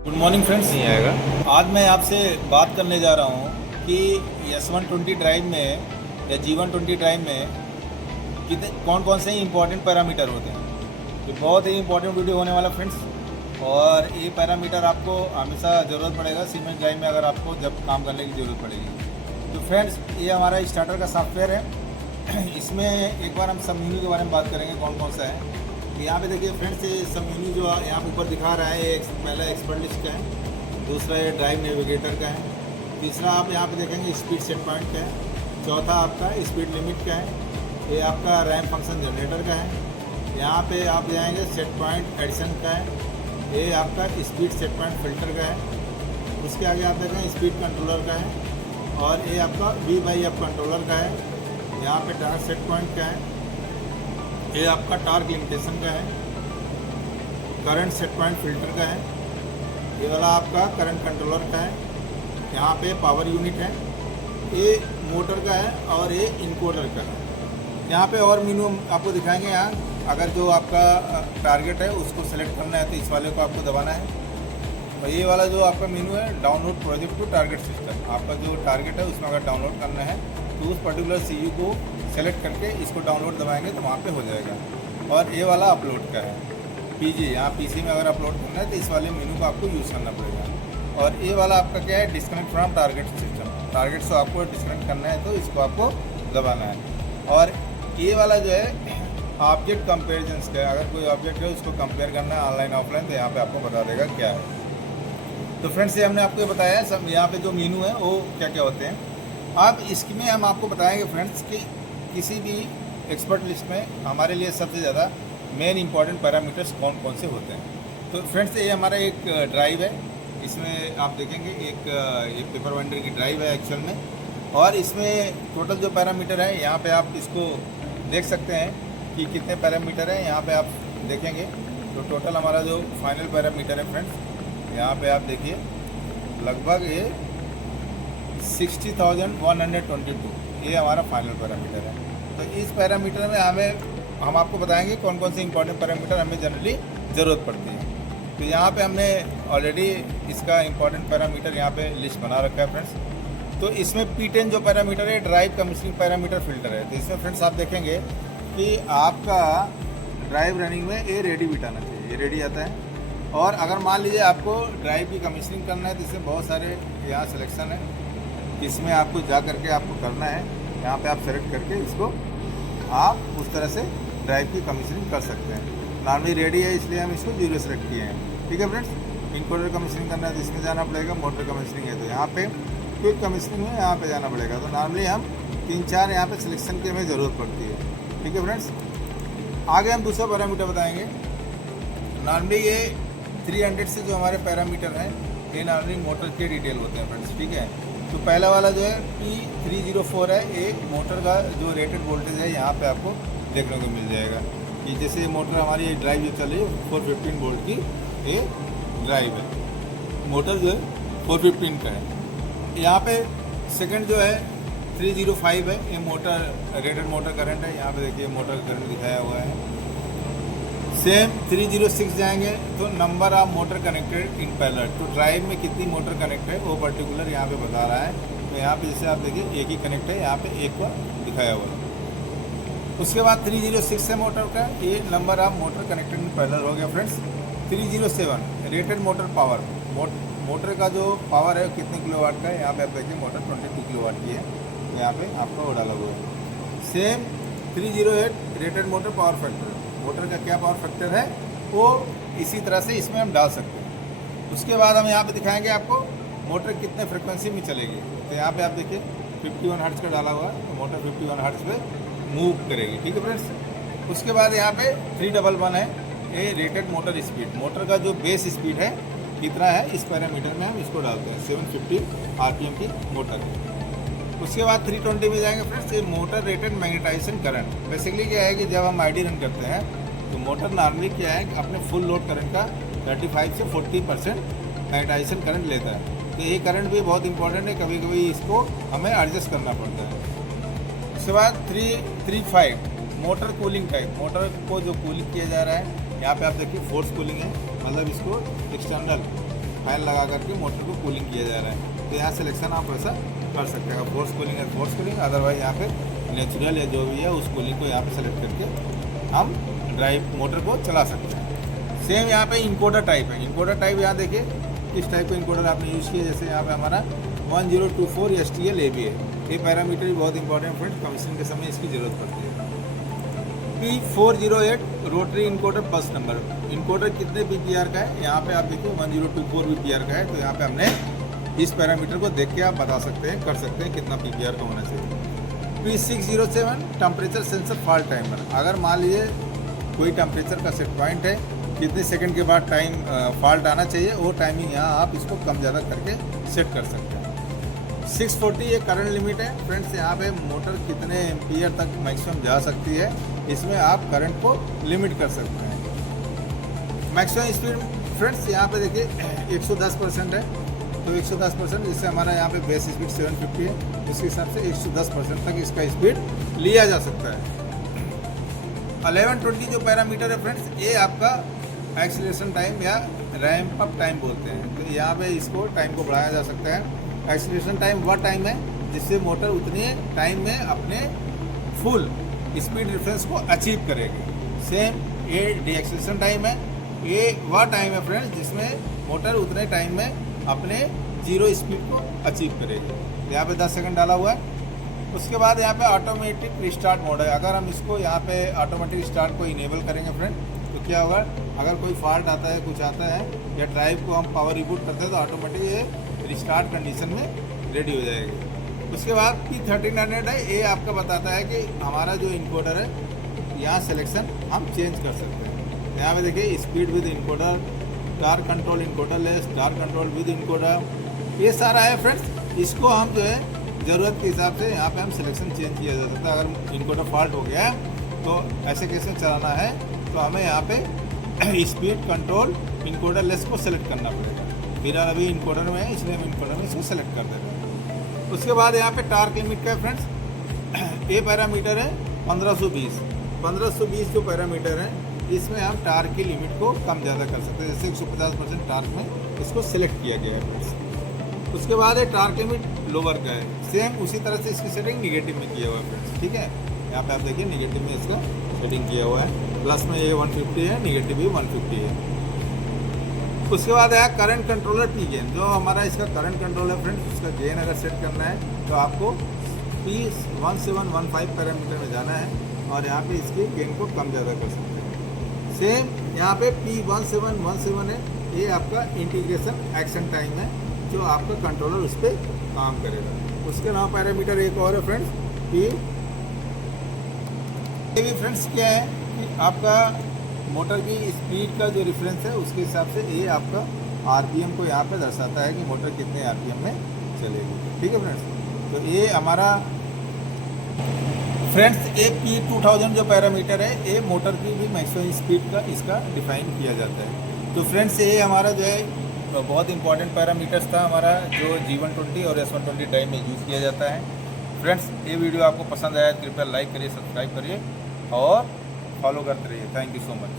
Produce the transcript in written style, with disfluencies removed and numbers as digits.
Good morning friends. नहीं आएगा। आज मैं आपसे बात करने जा रहा हूँ कि S120 ड्राइव में या G120 ड्राइव में कितने कौन कौन से इंपॉर्टेंट पैरामीटर होते हैं। ये बहुत ही इंपॉर्टेंट वीडियो होने वाला फ्रेंड्स। और ये पैरामीटर आपको हमेशा ज़रूरत पड़ेगा सीमेंट ड्राइव में, अगर आपको जब काम करने की ज़रूरत पड़ेगी। तो फ्रेंड्स, ये हमारा स्टार्टर का सॉफ्टवेयर है। इसमें एक बार हम सब मेन्यू के बारे में बात करेंगे कौन कौन सा है। तो यहाँ पे देखिए फ्रेंड्स, ये सब मेन्यू जो यहाँ पे ऊपर दिखा रहा है, एक पहला एक्सपर्ट लिस्ट का है, दूसरा ये ड्राइव नेविगेटर का है, तीसरा आप यहाँ पे देखेंगे स्पीड सेट पॉइंट का है, चौथा आपका स्पीड लिमिट का है, ये आपका रैम फंक्शन जनरेटर का है, यहाँ पे आप जाएंगे सेट पॉइंट एडिशन का है, ये आपका स्पीड सेट पॉइंट फिल्टर का है, उसके आगे आप देखेंगे स्पीड कंट्रोलर का है, और ये आपका V/F कंट्रोलर का है, यहाँ पे टार्क सेट पॉइंट का है, ये आपका टार्क लिमिटेशन का है, करंट सेट पॉइंट फिल्टर का है, ये वाला आपका करंट कंट्रोलर का है, यहाँ पे पावर यूनिट है, ये मोटर का है, और ये इनकोडर का है। यहाँ पे और मेनू आपको दिखाएंगे। यहाँ अगर जो आपका टारगेट है उसको सेलेक्ट करना है तो इस वाले को आपको दबाना है। और ये वाला जो आपका मेनू है, download project to target system, आपका जो टारगेट है उसमें अगर डाउनलोड करना है तो उस पर्टिकुलर CU को सेलेक्ट करके इसको डाउनलोड दबाएंगे तो वहाँ पे हो जाएगा। और ये वाला अपलोड का है, PG, यहाँ PC में अगर अपलोड करना है तो इस वाले मेनू को आपको यूज़ करना पड़ेगा। और ये वाला आपका क्या है, disconnect from target system, target से आपको डिस्कनेक्ट करना है तो इसको आपको दबाना है। और ये वाला जो है ऑब्जेक्ट कंपेरिजन्स का है, अगर कोई ऑब्जेक्ट है उसको कंपेयर करना है ऑनलाइन ऑफलाइन तो यहाँ पे आपको बता देगा क्या है। तो फ्रेंड्स, ये हमने आपको बताया है सब, यहाँ पे जो मेनू है वो क्या क्या होते हैं। अब इसमें हम आपको बताएंगे फ्रेंड्स कि किसी भी एक्सपर्ट लिस्ट में हमारे लिए सबसे ज़्यादा मेन इंपॉर्टेंट पैरामीटर्स कौन कौन से होते हैं। तो फ्रेंड्स, ये हमारा एक ड्राइव है, इसमें आप देखेंगे एक पेपर वेंडर की ड्राइव है एक्चुअल में। और इसमें टोटल जो पैरामीटर है, यहाँ पे आप इसको देख सकते हैं कि कितने पैरामीटर हैं। यहाँ पे आप देखेंगे तो टोटल हमारा जो फाइनल पैरामीटर है फ्रेंड्स, यहाँ पे आप देखिए लगभग ये 60,122 ये हमारा फाइनल पैरामीटर है। तो इस पैरामीटर में हम आपको बताएंगे कौन कौन से इंपॉर्टेंट पैरामीटर हमें जनरली ज़रूरत पड़ती है। तो यहाँ पे हमने ऑलरेडी इसका इंपॉर्टेंट पैरामीटर यहाँ पे लिस्ट बना रखा है फ्रेंड्स। तो इसमें P10 जो पैरामीटर है, ड्राइव कमीशनिंग पैरामीटर फिल्टर है। तो इसमें फ्रेंड्स आप देखेंगे कि आपका ड्राइव रनिंग में ये रेडी बिट आना चाहिए, ये रेडी आता है। और अगर मान लीजिए आपको ड्राइव की कमीशनिंग करना है तो इसमें बहुत सारे यहाँ सिलेक्शन है, इसमें आपको जा करके आपको करना है, यहाँ पे आप सेलेक्ट करके इसको आप उस तरह से ड्राइव की कमीशनिंग कर सकते हैं। नॉर्मली रेडी है इसलिए हम इसको 0 सेलेक्ट किए हैं, ठीक है फ्रेंड्स। इनकोडर कमीशनिंग करना है तो इसमें जाना पड़ेगा, मोटर कमीशनिंग है तो यहाँ पे, क्विक कमीशनिंग में यहाँ पे जाना पड़ेगा। तो नॉर्मली हम 3-4 यहाँ पे सिलेक्शन की हमें ज़रूरत पड़ती है, ठीक है फ्रेंड्स। आगे हम दूसरा पैरामीटर बताएंगे। नॉर्मली ये 300 से जो हमारे पैरामीटर हैं, ये नॉर्मली मोटर के डिटेल होते हैं फ्रेंड्स, ठीक है। तो पहला वाला जो है P304 है, ये मोटर का जो रेटेड वोल्टेज है यहाँ पे आपको देखने को मिल जाएगा कि जैसे मोटर हमारी ये ड्राइव जो चल रही है 415 वोल्ट की ये ड्राइव है, मोटर जो है 415 का है। यहाँ पे सेकंड जो है 305 है, ये मोटर रेटेड मोटर करंट है, यहाँ पे देखिए मोटर करंट दिखाया हुआ है। सेम 306 जाएंगे तो number of motor connected in parallel, तो ड्राइव में कितनी मोटर कनेक्ट है वो पर्टिकुलर यहाँ पे बता रहा है। तो यहाँ पे जैसे आप देखिए एक ही कनेक्ट है, यहाँ पे एक का दिखाया हुआ है। उसके बाद 306 है मोटर का, ये number of motor connected in parallel हो गया friends. 307 rated motor power, motor का जो पावर है कितने किलोवाट का है, यहाँ पे आप देखिए मोटर 22 किलोवाट की है, यहाँ पे आपका वो डाला हुआ है। Same 308 rated motor power factor, motor का क्या पावर फैक्टर है वो इसी तरह से इसमें हम डाल सकते हैं। उसके बाद हम यहाँ पे दिखाएंगे आपको मोटर कितने फ्रिक्वेंसी में चलेगी। तो यहाँ पे आप देखिए 51 हर्ट्ज का डाला हुआ है, तो मोटर 51 हर्ट्ज पे मूव करेगी, ठीक है फ्रेंड्स। उसके बाद यहाँ पे 311 है, ये रेटेड मोटर स्पीड, मोटर का जो बेस स्पीड है कितना है इस पैरामीटर में हम इसको डालते हैं, 750 RPM की मोटर है। उसके बाद 320 में जाएंगे फ्रेंड्स, ये motor rated magnetization current. Basically क्या है कि जब हम ID रन करते हैं तो मोटर नॉर्मली क्या है अपने फुल लोड करंट का 35 से 40% मैग्नेटाइजेशन करंट लेता है। तो ये करंट भी बहुत इंपॉर्टेंट है, कभी कभी इसको हमें एडजस्ट करना पड़ता है। उसके बाद 335 मोटर कूलिंग टाइप, मोटर को जो कूलिंग किया जा रहा है, यहाँ पे आप देखिए फोर्स कूलिंग है, मतलब इसको एक्सटर्नल फैन लगा करके मोटर को कूलिंग किया जा रहा है। तो यहाँ सिलेक्शन आप ऐसा कर सकते हैं। फोर्स कूलिंग है फोर्स कूलिंग, अदरवाइज यहाँ पे नेचुरल या जो भी है उस कूलिंग को यहाँ पे सेलेक्ट करके हम ड्राइव मोटर को चला सकते हैं। सेम यहाँ पे इनकोडर टाइप है। इनकोडर टाइप यहाँ देखिए किस टाइप का इनकोडर आपने यूज़ किया। जैसे यहाँ पे हमारा 1024 STL AB है। ये पैरामीटर भी बहुत इंपॉर्टेंट फ्रेंड्स, कमीशन के समय इसकी ज़रूरत पड़ती है। P408 रोटरी इनकोडर बस नंबर। इनकोडर कितने PPR का है यहाँ पे आप देखिए 1024 PPR का है। तो यहाँ पे हमने इस पैरामीटर को देख के आप बता सकते हैं, कर सकते हैं कितना PPR का होना चाहिए। P607 temperature sensor fault timer. अगर मान लीजिए कोई टेम्परेचर का सेट पॉइंट है, कितने सेकंड के बाद टाइम फॉल्ट आना चाहिए, वो टाइमिंग यहाँ आप इसको कम ज़्यादा करके सेट कर सकते हैं। 640 ये करंट लिमिट है फ्रेंड्स। यहाँ पे मोटर कितने एम्पियर तक मैक्सिमम जा सकती है, इसमें आप करंट को लिमिट कर सकते हैं। मैक्सिमम स्पीड फ्रेंड्स यहाँ पे देखिए 110% है। तो 110%, जिससे हमारा यहाँ पे बेस स्पीड 750 है, उसके हिसाब से 110% तक इसका स्पीड लिया जा सकता है। 1120 जो पैरामीटर है फ्रेंड्स, ये आपका एक्सीलरेशन टाइम या रैंप अप टाइम बोलते हैं। तो यहाँ पे इसको टाइम को बढ़ाया जा सकता है। एक्सीलरेशन टाइम वह टाइम है जिससे मोटर उतने टाइम में अपने फुल स्पीड डिफरेंस को अचीव करेगी। सेम ये डीएक्सीलरेशन टाइम है। ये वह टाइम है फ्रेंड्स जिसमें मोटर उतने टाइम में अपने जीरो स्पीड को अचीव करेगी। यहाँ पे 10 सेकंड डाला हुआ है। उसके बाद यहाँ पे ऑटोमेटिक रिस्टार्ट मोड है। अगर हम इसको यहाँ पे ऑटोमेटिक स्टार्ट को इनेबल करेंगे फ्रेंड, तो क्या होगा, अगर कोई फॉल्ट आता है, कुछ आता है, या ड्राइव को हम पावर रिबूट करते हैं, तो ऑटोमेटिक ये रिस्टार्ट कंडीशन में रेडी हो जाएगी। उसके बाद P1300 है। ये आपका बताता है कि हमारा जो इनकोडर है, यहाँ सिलेक्शन हम चेंज कर सकते हैं। यहाँ पे देखिए speed with encoder, torque control encoder less, torque control with encoder, ये सारा है फ्रेंड्स। इसको हम जो है ज़रूरत के हिसाब से यहाँ पे हम सिलेक्शन चेंज किया जा सकता है। अगर इनकोडर फॉल्ट हो गया है तो ऐसे कैसे चलाना है, तो हमें यहाँ पे स्पीड कंट्रोल इनकोडर लेस को सेलेक्ट करना पड़ेगा। मेरा अभी इनकोडर में है, इसलिए हम इनकोडर में इसको सेलेक्ट कर देते हैं। उसके बाद यहाँ पे टार्क लिमिट का है फ्रेंड्स। ये पैरामीटर है 1520। 1520 जो पैरामीटर है, इसमें हम टार्क की लिमिट को कम ज़्यादा कर सकते हैं। जैसे 150% टार्क में इसको सेलेक्ट किया गया है फ्रेंड्स। उसके बाद है टार्क लिमिट लोअर का है। सेम उसी तरह से इसकी सेटिंग निगेटिव में किया हुआ है फ्रेंड्स। ठीक है, यहाँ पे आप देखिए निगेटिव में इसका सेटिंग किया हुआ है। प्लस में ये 150 है, निगेटिव भी 150 है। उसके बाद है करंट कंट्रोलर P गेन। जो हमारा इसका करंट कंट्रोल है फ्रेंड्स, उसका गेन अगर सेट करना है तो आपको P1715 पैरामीटर में जाना है और यहाँ पे इसके गेन को कम ज़्यादा कर सकते हैं। सेम यहाँ पे P1717 है। ये आपका इंटीग्रेशन एक्शन टाइम है, जो आपका कंट्रोलर उस पर काम करेगा। उसके अलावा पैरामीटर एक और है फ्रेंड्स, ये भी फ्रेंड्स क्या है कि आपका मोटर की स्पीड का जो रेफरेंस है, उसके हिसाब से ये आपका आरपीएम को यहाँ पे दर्शाता है कि मोटर कितने आरपीएम में चलेगी। ठीक है फ्रेंड्स, तो ये हमारा फ्रेंड्स ये P2000 जो पैरामीटर है, ये मोटर की भी मैक्सिमम स्पीड का इसका डिफाइन किया जाता है। तो फ्रेंड्स ये हमारा जो है बहुत इंपॉर्टेंट पैरामीटर्स था हमारा, जो G120 और S120 टाइम में यूज़ किया जाता है। फ्रेंड्स ये वीडियो आपको पसंद आया, कृपया लाइक करिए, सब्सक्राइब करिए और फॉलो करते रहिए। Thank you so much.